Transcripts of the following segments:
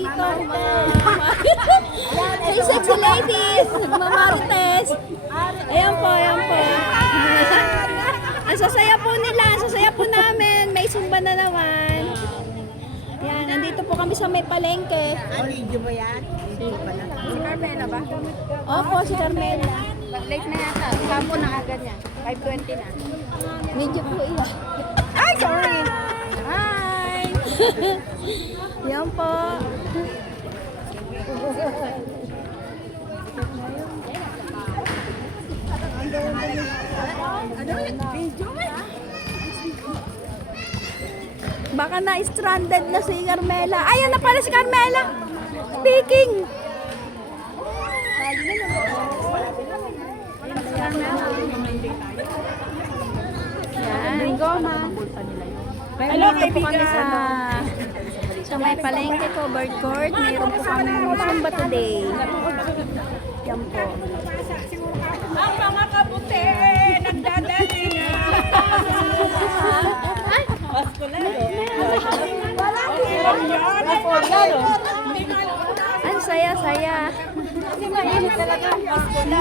dito. May sexy ladies. Mamarites. Ayan po, ayan po. Ang sasaya po nila, ang sasaya po namin. May sumba na naman. Yan, nandito po kami sa may palengke. Video ba yan? Si Carmela ba? Opo, si Carmela. Late na yata. Hapon na agad niya. 5:20 na. Medyo po iba. Ay, sorry! Hi! Yan po. Baka na-stranded na si Carmela. Ayan na pala si Carmela. Speaking. Yan. Goma. Hello, kaibigan. Sa may palengke ko, bird court, mayroon po kami Zumba today. Yan po. Ang mga kaputi, nagdadali na. Pasko na Ang saya-saya. Hindi mainit talaga ang Pasko na.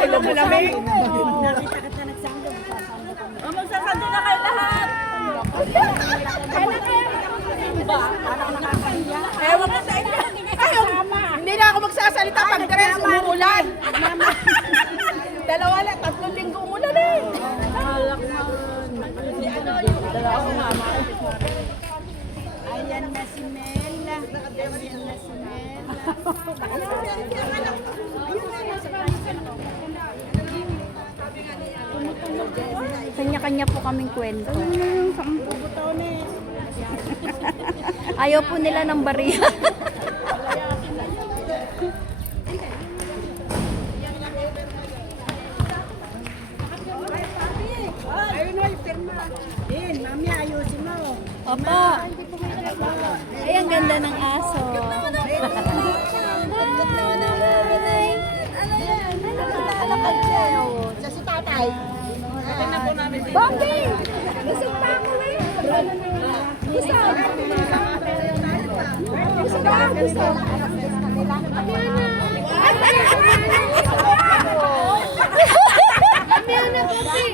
Alam mo namin. Magsasando na kayo lahat. Kailan kayo? Ewan ko sa inyo. Hindi na ako magsasalita pag tres umuulan. Dalawa lang, 3 linggo umulan eh. Dalawa ko mama. Ayan na si Mela. Ayan na si Mela. Kanya-kanya po kaming kwento. Ayaw po nila ng bariya. Mami, ayusin mo. Opo. Ay, ang ganda ng aso. Sa si tatay. Bobby! Busog pa ako eh. Busog. Busog pa ako. Busog. Amiana, Bobby!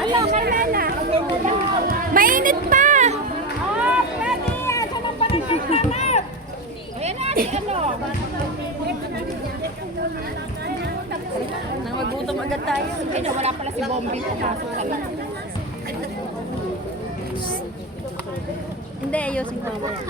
Ano, Carmela? Mainit pa! Oh, pwede yan. Saan ang parang nagtanap? Ayan na, si ano? Nang magutom agad tayo. Ay, wala pala si Bombi pumasok sa loob. Hindi, ayusin ko mamaya.